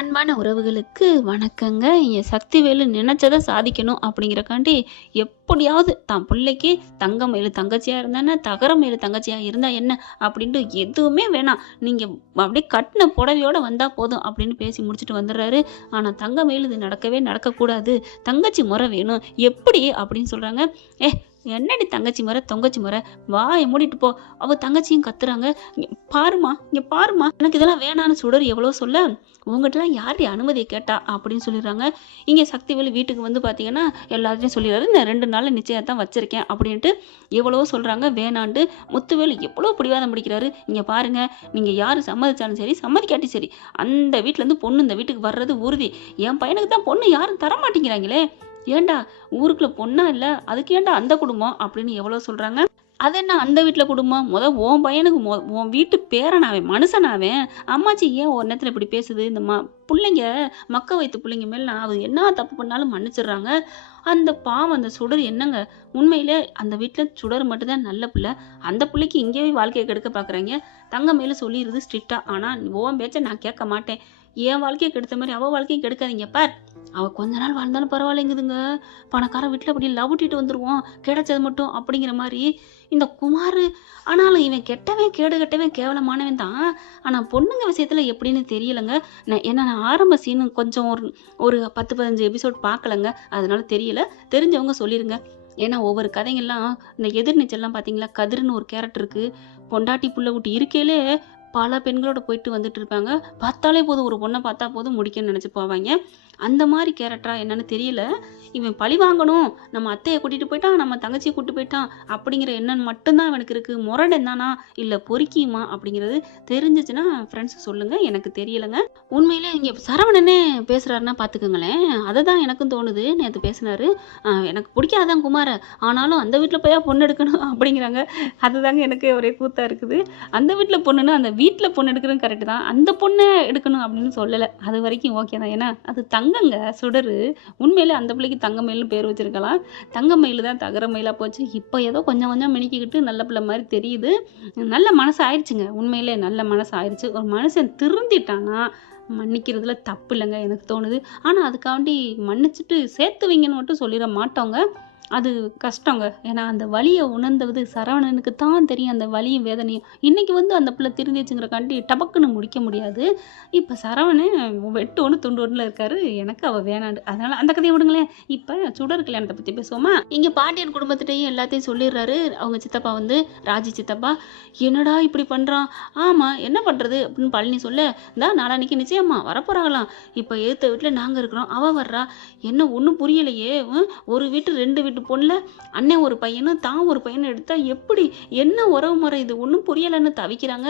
அன்பான உறவுகளுக்கு வணக்கங்க. என் சக்திவேலு நினைச்சதை சாதிக்கணும் அப்படிங்கிறக்காண்டி எப்படியாவது தான் பிள்ளைக்கு தங்கமயிலு தங்கச்சியா இருந்தா என்ன, தகரமயிலு தங்கச்சியா இருந்தா என்ன அப்படின்ட்டு எதுவுமே வேணாம். நீங்க அப்படியே கட்டின புடவையோட வந்தா போதும் அப்படின்னு பேசி முடிச்சுட்டு வந்துடுறாரு. ஆனா தங்கமயிலு இது நடக்கவே நடக்கக்கூடாது. தங்கச்சி முறை வேணும். எப்படி அப்படின்னு சொல்றாங்க. ஏ என்னடி தங்கச்சி முறை தொங்கச்சி முறை, வாயை மூடிட்டு போ. அவ தங்கச்சியும் கத்துறாங்க. இங்க பாருமா எனக்கு இதெல்லாம் வேணான்னு சுடர் எவ்வளோ சொல்ல, உங்ககிட்டலாம் யாருடைய அனுமதியை கேட்டா அப்படின்னு சொல்லிடுறாங்க. இங்கே சக்திவேலு வீட்டுக்கு வந்து பார்த்தீங்கன்னா எல்லாத்தையும் சொல்லிடுறாரு. நான் 2 நாளில் நிச்சயத்தான் வச்சிருக்கேன் அப்படின்ட்டு எவ்வளவோ சொல்கிறாங்க. வேணான்ட்டு முத்துவேலு எவ்வளோ பிடிவாதம் பிடிக்கிறாரு. இங்கே பாருங்க, நீங்கள் யார் சம்மதிச்சாலும் சரி சம்மதிக்காட்டி சரி, அந்த வீட்டிலேருந்து பொண்ணு இந்த வீட்டுக்கு வர்றது உறுதி. என் பையனுக்கு தான் பொண்ணு யாரும் தர மாட்டேங்கிறாங்களே, ஏண்டா ஊருக்குள்ள பொண்ணா இல்லை, அதுக்கு ஏண்டா அந்த குடும்பம் அப்படின்னு எவ்வளோ சொல்கிறாங்க. அது என்ன அந்த வீட்டில் குடும்பம், உன் பையனுக்கு உன் வீட்டு பேரனாவேன் மனுஷனாவேன். அம்மாச்சி ஏன் ஒரு நேரத்தில் இப்படி பேசுது, இந்த பிள்ளைங்க மக்க வைத்து பிள்ளைங்க மேல நான் அது என்ன தப்பு பண்ணாலும் மன்னிச்சிடுறாங்க. அந்த பாவம் அந்த சுடர் என்னங்க, உண்மையிலே அந்த வீட்டில் சுடர் மட்டும்தான் நல்ல பிள்ளை. அந்த பிள்ளைக்கு இங்கேயே வாழ்க்கையை கெடுக்க பார்க்குறாங்க. தங்க மேலே சொல்லிடுது ஸ்ட்ரிக்டா. ஆனால் உன் பேச்சை நான் கேட்க மாட்டேன். என் வாழ்க்கையை கெடுத்த மாதிரி அவள் வாழ்க்கையும் கெடுக்காதீங்க பார். அவள் கொஞ்ச நாள் வாழ்ந்தாலும் பரவாயில்லைங்குதுங்க. பணக்கார வீட்டில் அப்படி லவ் விட்டுட்டு வந்துடுவோம் கிடைச்சது மட்டும் அப்படிங்கிற மாதிரி இந்த குமார். ஆனாலும் இவன் கெட்டவன் கேடு கெட்டவன் கேவலமானவன் தான். ஆனால் பொண்ணுங்க விஷயத்தில் எப்படின்னு தெரியலைங்க. நான் ஆரம்ப சீனு கொஞ்சம் ஒரு 10-15 எபிசோட் பார்க்கலங்க, அதனால தெரியல. தெரிஞ்சவங்க சொல்லிடுங்க. ஏன்னா ஒவ்வொரு கதைங்கள்லாம் இந்த எதிர்நீச்சல்லாம் பார்த்தீங்களா, கதிர்னு ஒரு கேரக்டருக்கு பொண்டாட்டி புள்ள குட்டி இருக்கையிலே பல பெண்களோட போயிட்டு வந்துட்டு இருப்பாங்க. பார்த்தாலே போதும், ஒரு பொண்ணை பார்த்தா போதும் முடிக்கணும்னு நினச்சி போவாங்க. அந்த மாதிரி கேரக்டரா என்னன்னு தெரியல. இவன் பழி வாங்கணும், நம்ம அத்தையை கூட்டிட்டு போயிட்டான், நம்ம தங்கச்சியை கூட்டிட்டு போயிட்டான் அப்படிங்கிற எண்ணம் மட்டும்தான் அவனுக்கு இருக்கு. முரடு என்னன்னா இல்லை பொறுக்கியுமா அப்படிங்கிறது தெரிஞ்சிச்சுன்னா ஃப்ரெண்ட்ஸ் சொல்லுங்க, எனக்கு தெரியலைங்க. உண்மையிலே இங்கே சரவணனே பேசுறாருன்னா பார்த்துக்கோங்களேன். அதை தான் எனக்கும் தோணுது. நேற்று பேசினாரு, எனக்கு பிடிக்காதான் குமார, ஆனாலும் அந்த வீட்டில் போய் பொண்ணு எடுக்கணும் அப்படிங்கிறாங்க. அதுதாங்க எனக்கு ஒரே கூத்தா இருக்குது. அந்த வீட்டில் பொண்ணுன்னு அந்த வீட்டில் பொண்ணு எடுக்கிறது கரெக்டு தான், அந்த பொண்ணை எடுக்கணும் அப்படின்னு சொல்லலை. அது வரைக்கும் ஓகே தான். ஏன்னா அது தங்கங்க சுடரு. உண்மையிலே அந்த பிள்ளைக்கு தங்கமயில்னு பேர் வச்சிருக்கலாம். தங்கமயில் தான் தகர மயிலாக போச்சு. இப்போ ஏதோ கொஞ்சம் கொஞ்சம் மினிக்கிக்கிட்டு நல்ல பிள்ளை மாதிரி தெரியுது. நல்ல மனசு ஆயிடுச்சுங்க. உண்மையிலே நல்ல மனசு ஆயிடுச்சு. ஒரு மனுஷன் திருந்திட்டானா மன்னிக்கிறதுல தப்பு இல்லைங்க எனக்கு தோணுது. ஆனால் அதுக்காண்டி மன்னிச்சுட்டு சேர்த்து வைங்கன்னு மட்டும் சொல்லிட மாட்டோங்க. அது கஷ்டங்க. ஏன்னா அந்த வலியை உணர்ந்தது சரவணனுக்கு தான் தெரியும், அந்த வலியும் வேதனையும். இன்னைக்கு வந்து அந்த பிள்ளை திருந்திச்சுங்கிறக்காண்டி டபக்குன்னு முடிக்க முடியாது. இப்போ சரவணன் வெட்டு ஒன்று துண்டு ஒன்றில் இருக்காரு. எனக்கு அவள் வேணாண்டு, அதனால அந்த கதையை விடுங்களேன். இப்போ சுடர் கல்யாணத்தை பற்றி பேசுவோமா. இங்கே பாண்டியன் குடும்பத்திட்டையும் எல்லாத்தையும் சொல்லிடுறாரு. அவங்க சித்தப்பா வந்து ராஜி சித்தப்பா, என்னடா இப்படி பண்ணுறான். ஆமாம் என்ன பண்ணுறது அப்படின்னு பழனி சொல்ல, இந்தா நாளான்னைக்கு நிச்சயமா வரப்போகிறாங்களாம். இப்போ ஏற்ற வீட்டில் நாங்கள் இருக்கிறோம், அவள் வர்றா. என்ன ஒன்றும் புரியலையே. ஒரு வீட்டு 2 வீட்டு பொண்ணுல அண்ணன் ஒரு பையனும் தான் ஒரு பையனும் எடுத்தா எப்படி, என்ன உறவு முறை இது, ஒன்றும் புரியலைன்னு தவிக்கிறாங்க.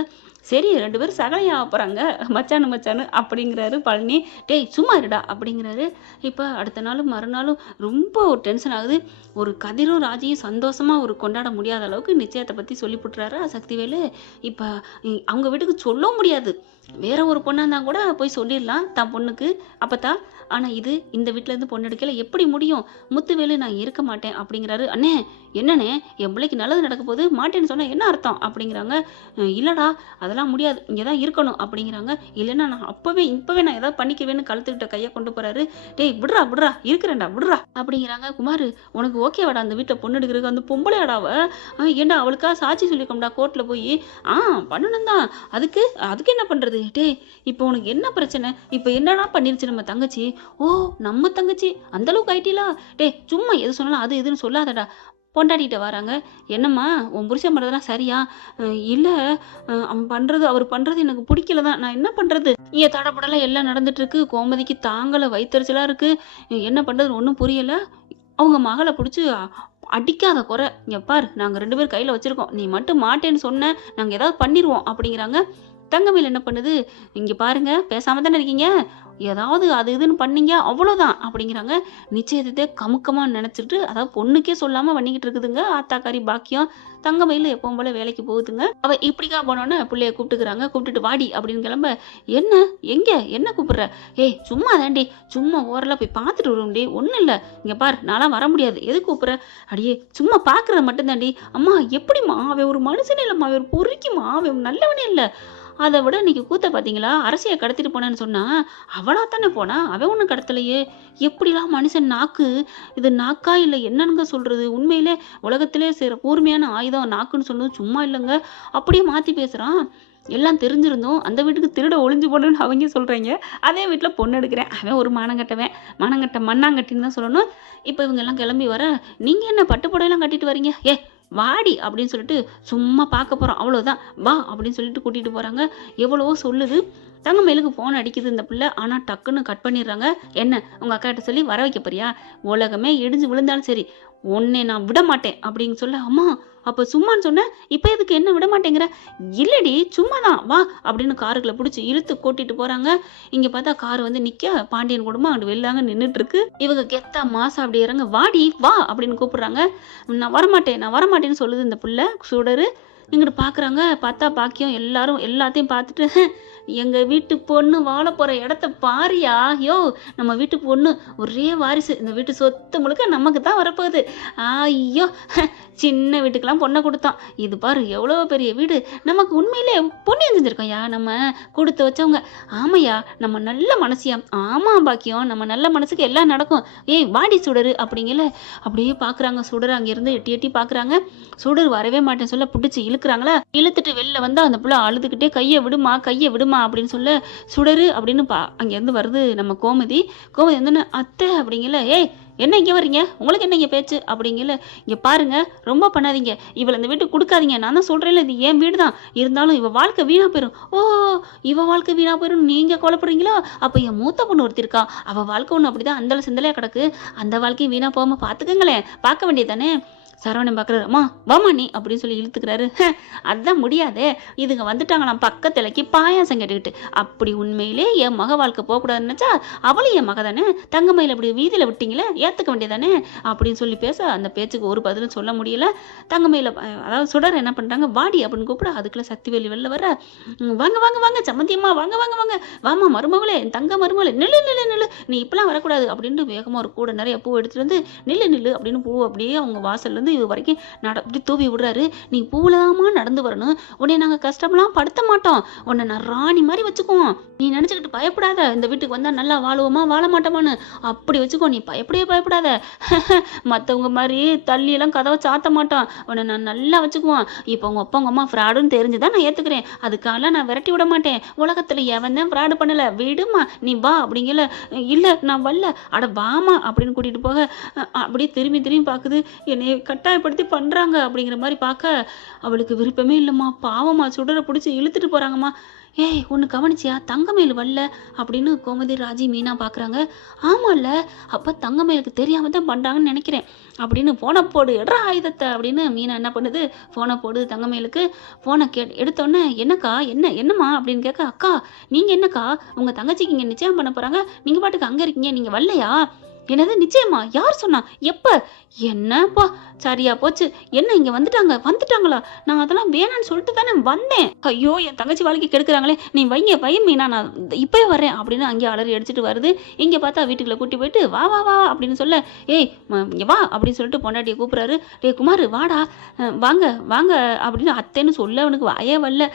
சரி 2 பேரும் சகலையா போகிறாங்க, மச்சானு அப்படிங்கிறாரு பழனி. டேய் சும்மா இருடா அப்படிங்கிறாரு. இப்போ அடுத்த நாளும் மறுநாளும் ரொம்ப ஒரு டென்ஷன் ஆகுது. ஒரு கதிரும் ராஜியும் சந்தோஷமாக ஒரு கொண்டாட முடியாத அளவுக்கு நிச்சயத்தை பற்றி சொல்லி போட்டுறாரு சக்திவேலு. இப்போ அவங்க வீட்டுக்கு சொல்லவும் முடியாது. வேற ஒரு பொண்ணாக இருந்தால் கூட போய் சொல்லிடலாம் தான் பொண்ணுக்கு அப்பத்தா. ஆனால் இது இந்த வீட்டிலேருந்து பொண்ணு எடுக்கல, எப்படி முடியும். முத்துவேலு நான் இருக்க மாட்டேன் அப்படிங்கிறாரு. அண்ணே என்னண்ணே, என் பிள்ளைக்கு நல்லது நடக்க போகுது, மாட்டேன்னு சொன்னால் என்ன அர்த்தம் அப்படிங்கிறாங்க. இல்லைடா அதெல்லாம் முடியாது, இங்கே தான் இருக்கணும் அப்படிங்கிறாங்க. இல்லைன்னா நான் இப்போவே நான் ஏதாவது பண்ணிக்குவேன்னு கழுத்துக்கிட்ட கையை கொண்டு போகிறாரு. டேய் விடுறா இருக்கிறேன்டா விடுறா அப்படிங்கிறாங்க. குமார் உனக்கு ஓகேவாடா அந்த வீட்டில் பொண்ணு எடுக்கிறதுக்கு, அந்த பொம்பளையாடாவ ஏண்டா அவளுக்காக சாட்சி சொல்லியிருக்கோம்டா கோர்ட்டில் போய். பண்ணணும் தான், அதுக்கு என்ன பண்ணுறது. டே இப்போ உனக்கு என்ன பிரச்சனை, இப்போ என்னடா பண்ணிருச்சு நம்ம தங்கச்சி. ஓ நம்ம தங்கச்சி அந்த அளவுக்கு ஆயிட்டீங்களா. டே சும்மா எது சொன்னாலும் அது எதுன்னு சொல்லாதடா. பொண்டாட்டிகிட்ட வராங்க. என்னம்மா உன் புருஷன் பண்ணுறதுலாம் சரியா. இல்லை அவர் பண்ணுறது எனக்கு பிடிக்கல தான், நான் என்ன பண்ணுறது. இங்கே தடப்படலாம் எல்லாம் நடந்துட்டு இருக்கு. கோமதிக்கு தாங்கலை, வயிற்றுச்சலாக இருக்கு. என்ன பண்ணுறதுன்னு ஒன்றும் புரியலை. அவங்க மகளை பிடிச்சி அடிக்காத குறை. இங்கே பார் நாங்கள் 2 பேர் கையில் வச்சுருக்கோம், நீ மட்டும் மாட்டேன்னு சொன்ன நாங்கள் ஏதாவது பண்ணிடுவோம் அப்படிங்கிறாங்க. தங்கமயில் என்ன பண்ணுது, இங்கே பாருங்க பேசாம தானே இருக்கீங்க, ஏதாவது அது இதுன்னு பண்ணீங்க அவ்வளோதான் அப்படிங்கிறாங்க. நிச்சயத்தை கமுக்கமாக நினச்சிட்டு, அதாவது பொண்ணுக்கே சொல்லாமல் பண்ணிக்கிட்டு இருக்குதுங்க ஆத்தாக்காரி பாக்கியம். தங்கமயில் எப்பவும் போல வேலைக்கு போகுதுங்க. அவள் இப்படிக்கா போனோன்னு பிள்ளைய கூப்பிட்டுக்கிறாங்க. கூப்பிட்டுட்டு வாடி அப்படின்னு கிளம்ப. என்ன கூப்பிடுற. ஏய் சும்மா தாண்டி, சும்மா ஓரளவு போய் பார்த்துட்டு வரும்டி, ஒன்றும் இல்லை. இங்கே பார் நான்லாம் வர முடியாது, எது கூப்பிட்ற. அடியே சும்மா பார்க்குறது மட்டும் தாண்டி. அம்மா எப்படிம்மா, அவன் ஒரு மனுஷனே இல்லைம்மா, அவன் ஒரு பொறுக்கிம்மா, அவன் நல்லவனே இல்லை. அதை விட இன்னைக்கு கூத்த பார்த்தீங்களா, அரசியை கடத்திட்டு போனேன்னு சொன்னா அவனா தானே போனா, அவன் ஒன்றும் கடத்தலையே. எப்படிலாம் மனுஷன் நாக்கு, இது நாக்கா இல்லை என்னன்னு சொல்றது? உண்மையிலே உலகத்திலே கூர்மையான ஆயுதம் நாக்குன்னு சொன்னது சும்மா இல்லைங்க. அப்படியே மாற்றி பேசுகிறான். எல்லாம் தெரிஞ்சிருந்தோம் அந்த வீட்டுக்கு திருட ஒளிஞ்சு போடுன்னு அவங்க சொல்கிறாங்க. அதே வீட்டில் பொண்ணு எடுக்கிறேன். அவன் ஒரு மானங்கட்டவன், மானங்கட்ட மண்ணாங்கட்டின்னு தான் சொல்லணும். இப்போ இவங்க எல்லாம் கிளம்பி வர, நீங்கள் என்ன பட்டு புடவைலாம் கட்டிட்டு வரீங்க, வாடி அப்படின்னு சொல்லிட்டு சும்மா பார்க்க போகிறோம் அவ்வளோதான், வா அப்படின்னு சொல்லிட்டு கூட்டிகிட்டு போகிறாங்க. எவ்வளவோ சொல்லுது. தங்கமயிலுக்கு ஃபோன் அடிக்குது இந்த பிள்ளை. ஆனால் டக்குன்னு கட் பண்ணிடுறாங்க. என்ன உங்கள் அக்காட்ட சொல்லி வர வைக்க போறியா, உலகமே இடிஞ்சு விழுந்தாலும் சரி உன்னை நான் விட மாட்டேன் அப்படின்னு சொல்ல, அம்மா அப்போ சும்மான்னு சொன்னேன், இப்போ எதுக்கு என்ன விட மாட்டேங்கிற? இல்லடி சும்மா தான் வா அப்படின்னு காருக்குள்ள பிடிச்சி இழுத்து கூட்டிட்டு போகிறாங்க. இங்கே பார்த்தா கார் வந்து நிற்க, பாண்டியன் குடும்பம் அங்கே வெளிலாங்க நின்றுட்டு இருக்கு. இவங்க கெத்தா மாசம் அப்படி இறங்க, வாடி வா அப்படின்னு கூப்பிடுறாங்க. நான் வரமாட்டேன்னு சொல்லுது இந்த பிள்ளை. சுடரு இங்கிட்டு பார்க்குறாங்க. பார்த்தா பாக்கியம் எல்லாரும் எல்லாத்தையும் பார்த்துட்டு, எங்கள் வீட்டு பொண்ணு வாழ போகிற இடத்த பாரியா, யோ நம்ம வீட்டு பொண்ணு ஒரே வாரிசு, இந்த வீட்டு சொத்து முழுக்க நமக்கு தான் வரப்போகுது. ஐயோ சின்ன வீட்டுக்கெல்லாம் பொண்ணை கொடுத்தோம், இது பாரு எவ்வளோ பெரிய வீடு, நமக்கு உண்மையிலே பொண்ணியம் செஞ்சுருக்கோம்யா, நம்ம கொடுத்து வச்சவங்க. ஆமையா நம்ம நல்ல மனசியா, ஆமாம் பாக்கியம் நம்ம நல்ல மனசுக்கு எல்லாம் நடக்கும். ஏய் வாடி சுடரு அப்படிங்கல. அப்படியே பார்க்குறாங்க சுடர், அங்கேருந்து எட்டி எட்டி பார்க்குறாங்க. சுடர் வரவே மாட்டேன்னு சொல்ல பிடிச்சி இழுக்கிறாங்களா. இழுத்துட்டு வெளில வந்து அந்த பிள்ளை அழுதுகிட்டே கையை விடுமா அப்படின்னு சொல்ல, சுடரு அப்படின்னு அங்கேருந்து வருது நம்ம கோமதி. வந்து அத்தை அப்படிங்கல. ஏய் என்ன இங்கே வர்றீங்க, உங்களுக்கு என்ன இங்கே பேச்சு அப்படிங்கல. இங்கே பாருங்க ரொம்ப பண்ணாதீங்க, இவளை இந்த வீட்டுக்கு கொடுக்காதீங்க, நான் தான் சொல்கிறேன்ல இது என் வீடு தான், இருந்தாலும் இவள் வாழ்க்கை வீணாக போயிடும். ஓ இவள் வாழ்க்கை வீணாக போயிடும் நீங்கள் கொலைப்படுறீங்களோ? அப்போ என் மூத்த பொண்ணு ஒருத்தி இருக்கா, அவள் வாழ்க்கை ஒன்று அப்படி தான் அந்தளவு சிந்தலையாக கிடக்கு, அந்த வாழ்க்கையும் வீணாக போகாமல் பார்த்துக்கங்களேன், பார்க்க வேண்டியது தானே. சரவணன் பார்க்குறாரு. அம்மா வாமா நீ அப்படின்னு சொல்லி இழுத்துக்கிறாரு. அதுதான் முடியாதே, இதுங்க வந்துட்டாங்களாம் பக்கத்துலக்கு பாயாசம் கேட்டுக்கிட்டு. அப்படி உண்மையிலே என் மக வாழ்க்கை போகக்கூடாதுன்னு நினச்சா அவளும் என் மக தானே, தங்கமயில் அப்படி வீதியில் விட்டீங்களே ஏற்றுக்க வேண்டியதானே அப்படின்னு சொல்லி பேச, அந்த பேச்சுக்கு ஒரு பதிலும் சொல்ல முடியல. தங்கமயில அதாவது சுடர் என்ன பண்ணுறாங்க, வாடி அப்படின்னு கூப்பிட, அதுக்குள்ளே சக்திவேலி வெளில வர, வாங்க வாங்க வாங்க சம்மந்தியம்மா வாங்க வாங்க வாங்க, வாமா மருமகளே தங்க மருமகளே, நில்லு நில்லு நில்லு, நீ இப்பெல்லாம் வரக்கூடாது அப்படின்ட்டு வேகமாக ஒரு கூட நிறைய பூ எடுத்துகிட்டு வந்து, நில்லு அப்படின்னு பூ அப்படியே அவங்க வாசல்லேருந்து இது வரைக்கும் அப்படி தூவி விடுறாரு. நீ பூலாமா நடந்து வரணும், உன்னை நாங்கள் கஷ்டமெல்லாம் படுத்த மாட்டோம், உன்னை நான் ராணி மாதிரி வச்சுக்குவோம், நீ நினச்சிக்கிட்டு பயப்படாத, இந்த வீட்டுக்கு வந்தால் நல்லா வாழுவோமா வாழ மாட்டோமான்னு அப்படி வச்சுக்கோ, நீ பயப்படாத, மற்றவங்க மாதிரி தள்ளியெல்லாம் கதவை சாத்த மாட்டோம், உன்னை நான் நல்லா வச்சுக்குவோம். இப்போ உங்கள் அப்பா உங்கள் அம்மா ஃப்ராடுன்னு தெரிஞ்சுதான் நான் ஏற்றுக்கிறேன், அதுக்காக நான் விரட்டி விட மாட்டேன், உலகத்தில் எவன் தான் ஃப்ராடு பண்ணலை, விடுமா நீ வா அப்படிங்கல. இல்லை நான் வரல, அட வாமா அப்படின்னு கூட்டிகிட்டு போக, அப்படியே திரும்பி பார்க்குது, என்னை கட்டாயப்படுத்தி பண்ணுறாங்க அப்படிங்கிற மாதிரி பார்க்க அவளுக்கு விருப்பமே இல்லைம்மா, பாவம்மா சுடரை பிடிச்சி இழுத்துட்டு போகிறாங்கம்மா. ஏய் ஒன்று கவனிச்சியா, தங்கமயில் வரல அப்படின்னு கோமதி ராஜி மீனா பார்க்குறாங்க. ஆமாம்ல, அப்போ தங்கமயிலுக்கு தெரியாமல் தான் பண்ணுறாங்கன்னு நினைக்கிறேன் அப்படின்னு ஃபோனை போடு எட்ரா ஆயுதத்தை அப்படின்னு மீனா என்ன பண்ணுது, ஃபோனை போடுது தங்கமயிலுக்கு. ஃபோனை எடுத்தோடனே என்னம்மா அப்படின்னு கேட்க, அக்கா நீங்கள் என்னக்கா உங்கள் தங்கச்சிக்கு இங்கே நிச்சயம் பண்ண போகிறாங்க, நீங்கள் பாட்டுக்கு அங்கே இருக்கீங்க, நீங்கள் வரலையா? என்னது நிச்சயமா, யார் சொன்னா, எப்போ? என்னப்பா சரியா போச்சு, என்ன இங்கே வந்துட்டாங்களா? நான் அதெல்லாம் வேணான்னு சொல்லிட்டு தானே வந்தேன். ஐயோ என் தங்கச்சி வாழ்க்கை கெடுக்கிறாங்களே, நீ வை மீனா, நான் இப்போயே வரேன் அப்படின்னு அங்கேயே அலறி அடிச்சுட்டு வருது. இங்கே பார்த்தா வீட்டுக்குள்ளே கூட்டி போயிட்டு வா வா வா அப்படின்னு சொல்ல, ஏய் இங்கே வா அப்படின்னு சொல்லிட்டு பொண்டாட்டியை கூப்பிட்றாரு. டே குமார் வாடா, வாங்க அப்படின்னு அத்தைன்னு சொல்ல அவனுக்கு வாயே வரல.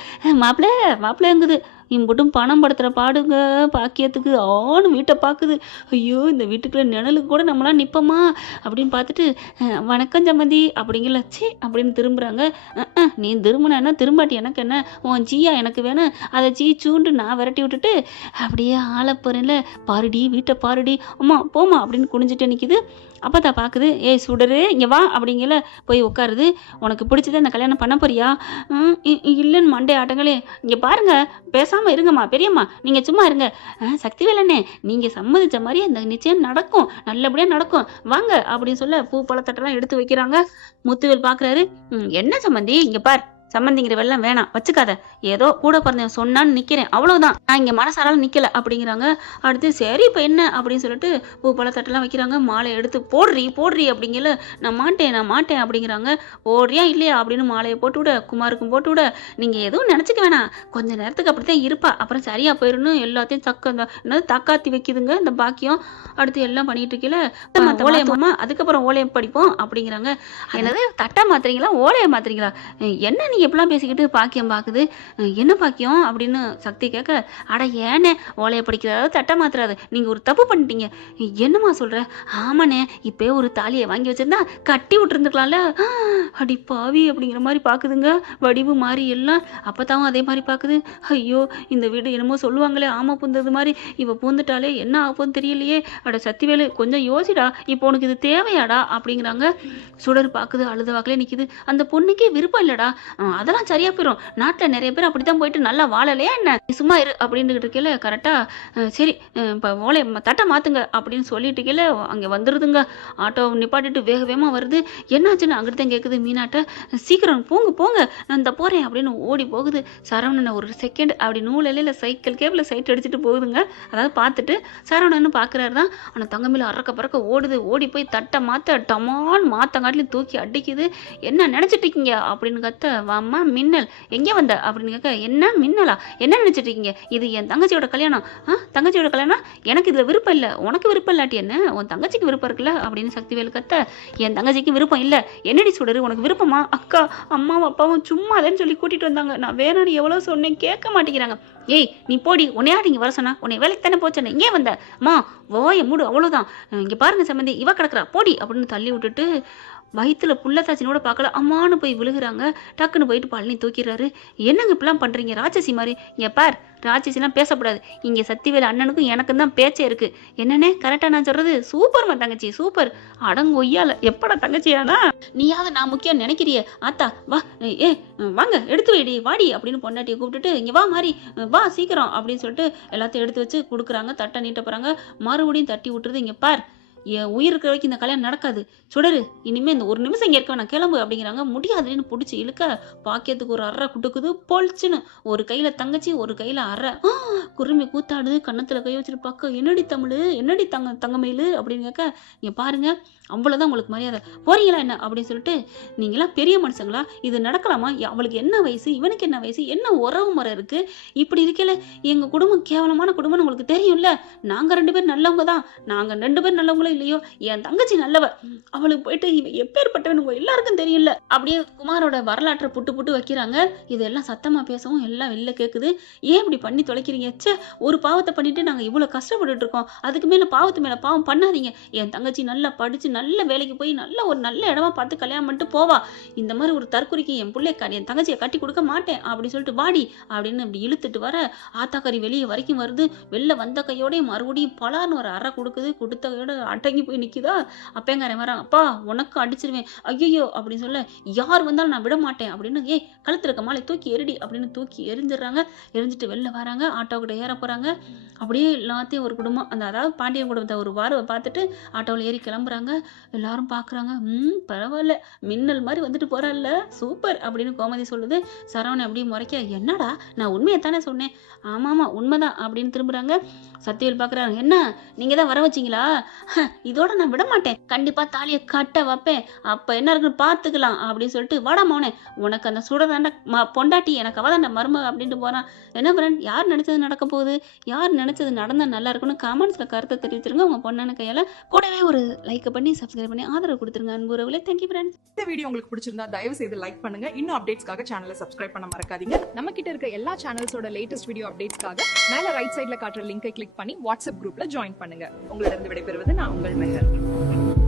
மாப்பிள்ளைங்குது, இம்புட்டும் பணம் படுத்துகிற பாடுங்க பாக்கியத்துக்கு ஆணு வீட்டை பார்க்குது. ஐயோ இந்த வீட்டுக்குள்ள நிழலுக்கு கூட நம்மளாம் நிற்போமா அப்படின்னு பார்த்துட்டு, வணக்கம் சம்மந்தி அப்படிங்கல. சி அப்படின்னு திரும்புகிறாங்க. நீ திரும்பினா திரும்பாட்டி எனக்கு என்ன, உன் ஜீயா எனக்கு வேணும், அதை சூண்டு நான் விரட்டி விட்டுட்டு அப்படியே ஆள போகிறேன்ல, பாருடி வீட்டை பாருடி, அம்மா போமா அப்படின்னு குனிஞ்சிட்டு நிற்கிது. அப்போ தான் பார்க்குது, ஏய் சுடரு இங்கே வா அப்படிங்கல. போய் உட்காருது. உனக்கு பிடிச்சதை இந்த கல்யாணம் பண்ண போறியா? இல்லைன்னு மண்டே ஆட்டங்களே. இங்கே பாருங்க பேசாமல் இருங்கம்மா, பெரியம்மா நீங்கள் சும்மா இருங்க. சக்திவேலண்ணே நீங்கள் சம்மதிச்ச மாதிரி அந்த நிச்சயம் நடக்கும், நல்லபடியாக நடக்கும், வாங்க அப்படின்னு சொல்ல பூ பழத்தட்டெல்லாம் எடுத்து வைக்கிறாங்க. முத்துவேல் பார்க்குறாரு. என்ன சம்மந்தி இங்கே பார், சம்மந்திங்கிற வெள்ளம் வேணாம் வச்சுக்காத, ஏதோ கூட பிறந்தவன் சொன்னான்னு நிற்கிறேன் அவ்வளோதான், நான் இங்கே மனசாராலும் நிற்கலை அப்படிங்கிறாங்க. அடுத்து சரி இப்போ என்ன அப்படின்னு சொல்லிட்டு பூ பழத்தட்டெல்லாம் வைக்கிறாங்க. மாலையை எடுத்து போடுறி அப்படிங்கல. நான் மாட்டேன் அப்படிங்கிறாங்க. போடுறியா இல்லையா அப்படின்னு மாலையை போட்டு விட, குமாருக்கும் போட்டு விட. நீங்கள் எதுவும் நினச்சிக்க வேணாம், கொஞ்ச நேரத்துக்கு அப்படித்தான் இருப்பா, அப்புறம் சரியாக போயிடணும், எல்லாத்தையும் என்னது தக்காத்தி வைக்குதுங்க இந்த பாக்கியம். அடுத்து எல்லாம் பண்ணிட்டு இருக்கல, ஓலையம்மா அதுக்கப்புறம் ஓலையம் படிப்போம் அப்படிங்கிறாங்க. என்னது தட்டை மாத்துறீங்களா ஓலையை மாத்துறீங்களா, என்ன எப்படிலாம் பேசிக்கிட்டு பாக்கியம் பார்க்குது. என்ன பாக்கியம் அப்படின்னு சக்தி கேட்க, அட ஏனே ஓலையை படிக்கிறதாவது தட்டை மாத்துறாது, நீங்கள் ஒரு தப்பு பண்ணிட்டீங்க. என்னம்மா சொல்கிற? ஆமாண்ணே, இப்போ ஒரு தாலியை வாங்கி வச்சிருந்தா கட்டி விட்டுருந்துக்கலாம்ல. அடி பாவி அப்படிங்கிற மாதிரி பார்க்குதுங்க வடிவு மாறி எல்லாம். அப்பத்தாவும் அதே மாதிரி பார்க்குது. ஐயோ இந்த வீடு என்னமோ சொல்லுவாங்களே ஆமா பூந்தது மாதிரி, இவ பூந்துட்டாலே என்ன ஆகும்னு தெரியலையே. அட சக்திவேலு கொஞ்சம் யோசிடா, இப்போ உனக்கு இது தேவையாடா அப்படிங்கிறாங்க. சுடர் பார்க்குது, அழுத வாக்கிலே நிற்கிது. அந்த பொண்ணுக்கே விருப்பம் இல்லடா, அதெல்லாம் சரியா போயிடும். நாட்டில் நிறைய பேர் அப்படித்தான் போயிட்டு நல்லா வாழலையா என்ன, நீ சும்மா இரு அப்படின்ட்டு இருக்கல. கரெக்டாக சரி இப்போ ஓலை தட்டை மாற்றுங்க அப்படின்னு சொல்லிட்டு கீழே அங்கே வந்துடுதுங்க. ஆட்டோ நிப்பாட்டிட்டு வேக வேகமாக வருது. என்னாச்சுன்னு அங்கிட்டு தான் கேட்குது மீனாட்ட. சீக்கிரம் போங்க போங்க நான் இந்த போகிறேன் அப்படின்னு ஓடி போகுது. சரவணனை ஒரு செகண்ட் அப்படி நூலில் சைக்கிள் கேபிள் சைட் அடிச்சுட்டு போகுதுங்க. அதாவது பார்த்துட்டு சரவணன்னு பார்க்குறாரு தான். ஆனால் தங்கமேல அறக்க பறக்க ஓடுது. ஓடி போய் தட்டை மாற்ற டமான் மாற்றங்காட்டிலையும் தூக்கி அடிக்குது. என்ன நினச்சிட்டு இருக்கீங்க அப்படின்னு கத்த, வாம்மா மின்னல் எங்கே வந்த அப்படின்னு கேட்க, என்ன மின்னலா, என்ன நினச்சிட்டு இருக்கீங்க, இது என் தங்கச்சியோட கல்யாணம். தங்கச்சியோட கல்யாணம், எனக்கு இதில் விருப்பம் இல்லை. உனக்கு விருப்பம் இல்லாட்டி என்ன, உன் தங்கச்சிக்கு விருப்பம் இருக்குல்ல அப்படின்னு சக்திவேல் கத்த, என் தங்கச்சிக்கு விருப்பம் இல்லை. என்னடி சுடரு உனக்கு விருப்பமா? அக்கா அம்மாவும் அப்பாவும் சும்மா அதேன்னு சொல்லி கூட்டிகிட்டு வந்தாங்க, நான் வேணான்னு எவ்வளோ சொன்னேன் கேட்க மாட்டேங்கிறாங்க. ஏய் நீ போடி, உன்னையாடி இங்கே வர சொன்னா, உன்னை வேலைக்கு தானே போச்சேன்னு இங்கே வந்த மா ஓய மூடு அவ்வளோதான். இங்கே பாருங்க சம்பந்தி இவ கிடக்குறா போடி அப்படின்னு தள்ளி விட்டுட்டு வயிற்றுல புள்ளத்தாச்சினோட பார்க்கல அம்மானு போய் விழுகிறாங்க. டக்குன்னு போயிட்டு பழனி தூக்கிடுறாரு. என்னங்க இப்பெல்லாம் பண்ணுறீங்க ராட்சசி மாதிரி? இங்கே பார், ராட்சசிலாம் பேசக்கூடாது. இங்கே சக்திவேல் அண்ணனுக்கும் எனக்கும் தான் பேச்சே இருக்குது. என்னன்னே கரெக்டாக நான் சொல்கிறது? சூப்பர்மா தங்கச்சி சூப்பர். அடங்கொய்யால எப்படா தங்கச்சியானா நீயாவது நான் முக்கியம் நினைக்கிறியே. ஆத்தா வா, வாங்க எடுத்து வைடி வாடி அப்படின்னு பொண்டாட்டியை கூப்பிட்டுட்டு இங்கே வா மாதிரி வா சீக்கிரம் அப்படின்னு சொல்லிட்டு எல்லாத்தையும் எடுத்து வச்சு கொடுக்குறாங்க. தட்டை நீட்ட போகிறாங்க. மறுபடியும் தட்டி விட்டுருது. இங்கே பார், என் உயிர் இருக்கிற வரைக்கும் இந்த கல்யாணம் நடக்காது. சுடரு இனிமேல் இந்த ஒரு நிமிஷம் இங்கே இருக்க நான் கிளம்பு அப்படிங்கிறாங்க. முடியாதுன்னு பிடிச்சி இழுக்க பாக்கியத்துக்கு ஒரு அறை குட்டுக்குது. பொழிச்சுன்னு ஒரு கையில் தங்கச்சி ஒரு கையில் அறை. குருமி கூத்தாடுது. கன்னத்தில் கை வச்சுட்டு பார்க்க, என்னடி தமிழ் என்னடி தங்கமயிலு அப்படின்னு கேட்க, இங்கே பாருங்க அவ்வளோதான் உங்களுக்கு மரியாதை, போறீங்களா என்ன அப்படின்னு சொல்லிட்டு, நீங்களாம் பெரிய மனுஷங்களா, இது நடக்கலாமா? அவளுக்கு என்ன வயசு, இவனுக்கு என்ன வயசு, என்ன உறவு முறை இருக்குது? இப்படி இருக்கல எங்கள் குடும்பம் கேவலமான குடும்பம்னு உங்களுக்கு தெரியும்ல. நாங்கள் 2 பேர் நல்லவங்க தான். நாங்கள் 2 பேர் நல்லவங்களோ இல்லையோ, என் தங்கச்சி நல்லவ. அவளுக்கு போயிட்டு இவன் எப்பேற்பட்டவன் உங்க எல்லாருக்கும் தெரியல. அப்படியே குமாரோட வரலாற்றை புட்டு புட்டு வைக்கிறாங்க. இதெல்லாம் சத்தமாக பேசவும் எல்லாம் வெளில கேட்குது. ஏன் இப்படி பண்ணி தொலைக்கிறீங்க? சே, ஒரு பாவத்தை பண்ணிட்டு நாங்கள் இவ்வளோ கஷ்டப்பட்டுட்டு இருக்கோம், அதுக்கு மேலே பாவத்து மேலே பாவம் பண்ணாதீங்க. என் தங்கச்சி நல்லா படித்து நல்ல வேலைக்கு போய் நல்ல ஒரு நல்ல இடமா பார்த்து கல்யாணம் பண்ணிட்டு போவா. இந்த மாதிரி ஒரு தற்கொலைக்கு என் பிள்ளை என் தங்கச்சியை கட்டி கொடுக்க மாட்டேன் அப்படின்னு சொல்லிட்டு வாடி அப்படின்னு இப்படி இழுத்துட்டு வர, ஆத்தாக்கறி வெளியே வரைக்கும் வருது. வெளில வந்த கையோடய மறுபடியும் பலான்னு ஒரு அறை கொடுக்குது. கொடுத்த கையோட அடங்கி போய் நிற்கிதா. அப்பேங்காரன் வரான். அப்பா உனக்கு அடிச்சிருவேன் ஐயோ அப்படின்னு சொல்ல, யார் வந்தாலும் நான் விட மாட்டேன் அப்படின்னு, கழுத்துல இருக்க மாலை தூக்கி எரிடி அப்படின்னு தூக்கி எரிஞ்சிடறாங்க. எரிஞ்சிட்டு வெளில வராங்க. ஆட்டோக்கிட்ட ஏற போகிறாங்க. அப்படியே எல்லாத்தையும் ஒரு குடும்பம், அந்த அதாவது பாண்டியன் குடும்பத்தை ஒரு வாரவை பார்த்துட்டு ஆட்டோவில் ஏறி கிளம்புறாங்க. எல்லாரும் பார்க்குறாங்க. பரவாயில்ல, மின்னல் மாதிரி வந்துட்டு போகிறாள்ல, சூப்பர் அப்படின்னு கோமதி சொல்லுது. சரவணன் அப்படியே முறைக்க, என்னடா நான் உண்மையை தானே சொன்னேன். ஆமாம் உண்மைதான் அப்படின்னு திரும்புகிறாங்க. சத்தியவேல் பார்க்குறாங்க. என்ன நீங்கள் தான் வர வச்சிங்களா? இதோட நான் விட மாட்டேன், கண்டிப்பாக தாலியை கட்ட வைப்பேன், அப்போ என்ன இருக்குன்னு பார்த்துக்கலாம் அப்படின்னு சொல்லிட்டு, வாடா மோனே உனக்கு அந்த சுடதாண்ட பொண்டாட்டி, எனக்கு அவதாண்ட மருமக அப்படின்ட்டு போகிறான். என்ன ஃப்ரெண்ட், யார் நினச்சது நடக்க போகுது, யார் நினச்சது நடந்தால் நல்லா இருக்குன்னு கமெண்ட்ஸில் கருத்தை தெரிவிச்சிருங்க. உங்கள் பொண்ணான கையால் கூடவே ஒரு லைக் பண்ணி சப்ஸ்கிரைப் பண்ணி ஆதரவு கொடுத்துருங்க அன்பு உறவுகளே. Thank you friends. இந்த வீடியோ உங்களுக்கு பிடிச்சிருந்தா தயவு செய்து லைக் பண்ணுங்க. இன்னும் அப்டேட்ஸ்க்காக சேனலை சப்ஸ்கிரைப் பண்ண மறக்காதீங்க. நம்ம கிட்ட இருக்க எல்லா சேனல்ஸோட லேட்டஸ்ட் வீடியோ அப்டேட்ஸ்க்காக மேல ரைட் சைடுல காட்டுற லிங்கை கிளிக் பண்ணி வாட்ஸ்அப் குரூப்ல ஜாயின் பண்ணுங்க. உங்களிடம் விடைபெறுவது நான் உங்கள் மெஹர்.